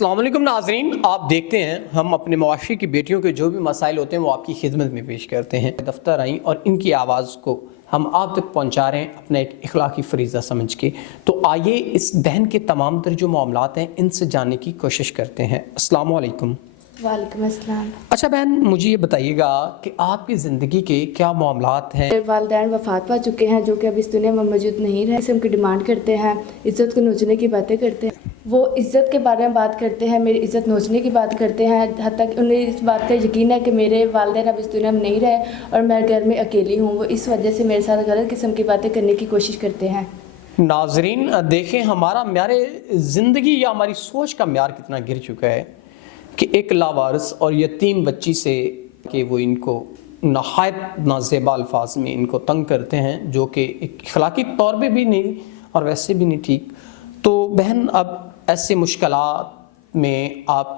अस्सलाम वालेकुम नाज़रीन, आप देखते हैं हम अपने मुआशरे की बेटियों के जो भी मसाइल होते हैं वो आपकी खिदमत में पेश करते हैं। दफ्तर आई और इनकी आवाज़ को हम आप तक पहुंचा रहे हैं अपना एक इखलाकी फ़रीज़ा समझ के। तो आइए इस बहन के तमाम तर जो मामलात हैं इनसे जानने की कोशिश करते हैं। अस्सलाम वालेकुम। वालेकुम अस्सलाम। अच्छा बहन, मुझे ये बताइएगा कि आपकी ज़िंदगी के क्या मामलात हैं? मेरे वालिदैन वफ़ात पा चुके हैं जो कि अब इस दुनिया में मौजूद नहीं रहे। किस्म की डिमांड करते हैं, इज़्ज़त को नोचने की बातें करते हैं। वो इज़्ज़त के बारे में बात करते हैं, मेरी इज़्ज़त नोचने की बात करते हैं। हत्ता कि उन्हें इस बात का यकीन है कि मेरे वालिदैन अब इस दुनिया में नहीं रहे और मैं घर में अकेली हूँ। वो इस वजह से मेरे साथ गलत किस्म की बातें करने की कोशिश करते हैं। नाज़रीन देखें, हमारा म्यार ज़िंदगी या हमारी सोच का म्यार कितना गिर चुका है कि एक लावारिस और यतीम बच्ची से कि वो इनको नहायत नाज़ेबा अल्फाज में इनको तंग करते हैं, जो कि एक अखलाकी तौर पे भी नहीं और वैसे भी नहीं ठीक। तो बहन, अब ऐसे मुश्किलात में आप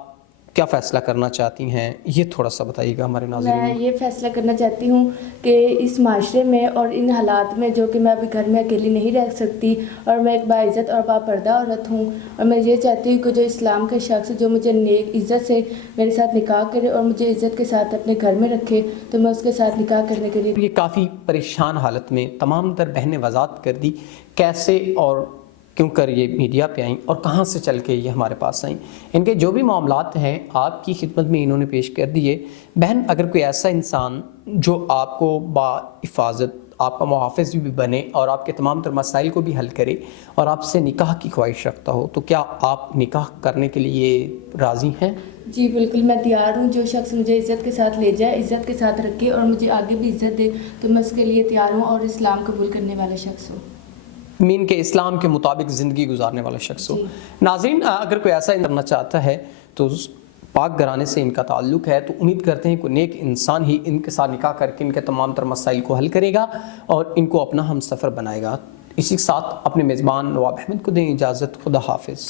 क्या फ़ैसला करना चाहती हैं, ये थोड़ा सा बताइएगा हमारे नाज़रीन। मैं ये फ़ैसला करना चाहती हूँ कि इस माशरे में और इन हालात में जो कि मैं अभी घर में अकेली नहीं रह सकती और मैं एक बाइज़्ज़त और बापर्दा औरत हूँ, और मैं ये चाहती हूँ कि जो इस्लाम के शख्स जो मुझे नेक इज़्ज़त से मेरे साथ निकाह करे और मुझे इज़्ज़त के साथ अपने घर में रखे, तो मैं उसके साथ निकाह करने के लिए। ये काफ़ी परेशान हालत में तमाम तर बहनें वजात कर दी कैसे और क्यों कर ये मीडिया पे आई और कहाँ से चल के ये हमारे पास आई। इनके जो भी मामलात हैं आपकी खिदमत में इन्होंने पेश कर दिए। बहन, अगर कोई ऐसा इंसान जो आपको बाहिफाजत आपका मुहाफ़िज़ भी बने और आपके तमाम तर मसाइल को भी हल करे और आपसे निकाह की ख्वाहिश रखता हो, तो क्या आप निकाह करने के लिए राज़ी हैं? जी बिल्कुल, मैं तैयार हूँ। जो शख्स मुझे इज़्ज़त के साथ ले जाए, इज़्ज़त के साथ रखे और मुझे आगे भी इज़्ज़त दे, तो मैं उसके लिए तैयार हूँ और इस्लाम कबूल करने वाला शख्स हूँ। मीन के इस्लाम के मुताबिक ज़िंदगी गुजारने वाला शख्स हो। नाज़रीन, अगर कोई ऐसा करना चाहता है तो पाक घराने से इनका ताल्लुक़ है, तो उम्मीद करते हैं कोई नेक इंसान ही इनके साथ निकाह करके इनके तमाम तर मसाइल को हल करेगा और इनको अपना हम सफ़र बनाएगा। इसी के साथ अपने मेज़बान नवाब अहमद को दें इजाज़त। खुदा हाफिज़।